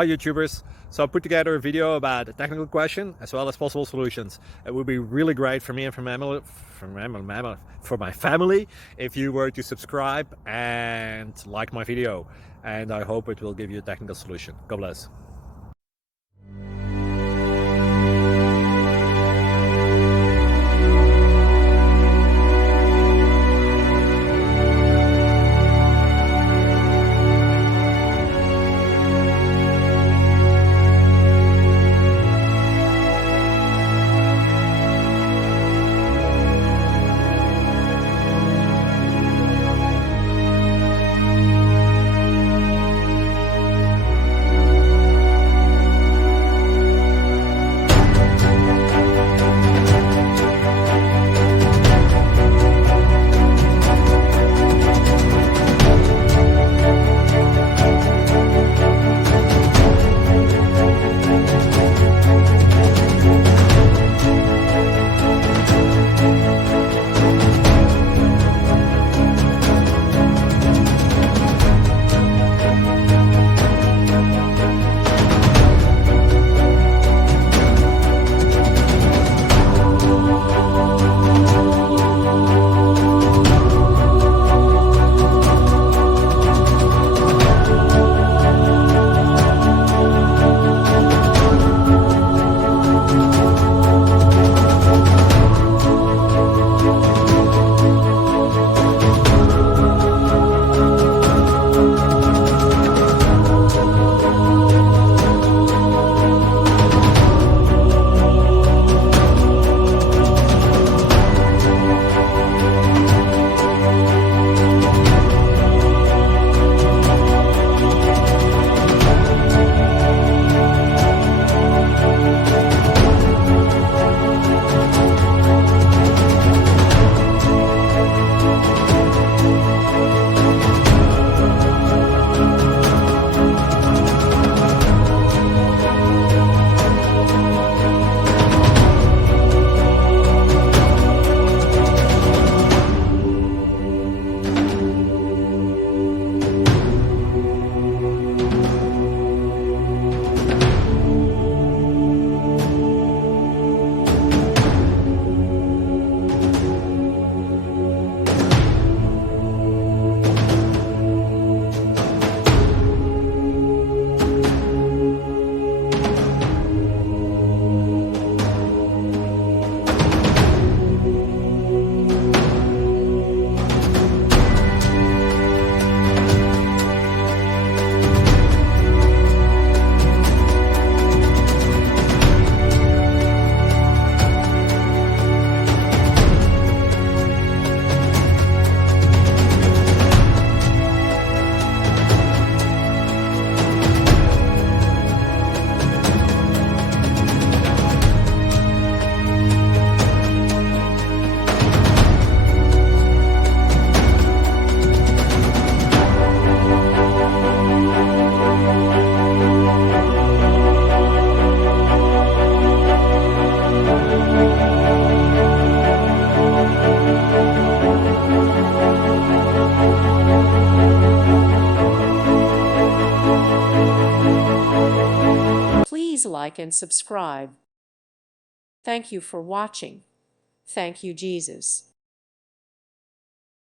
Hi YouTubers. So I put together a video about a technical question as well as possible solutions. It would be really great for me and for my family if you were to subscribe and like my video. And I hope it will give you a technical solution. God bless. Please like and subscribe. Thank you for watching. Thank you, Jesus.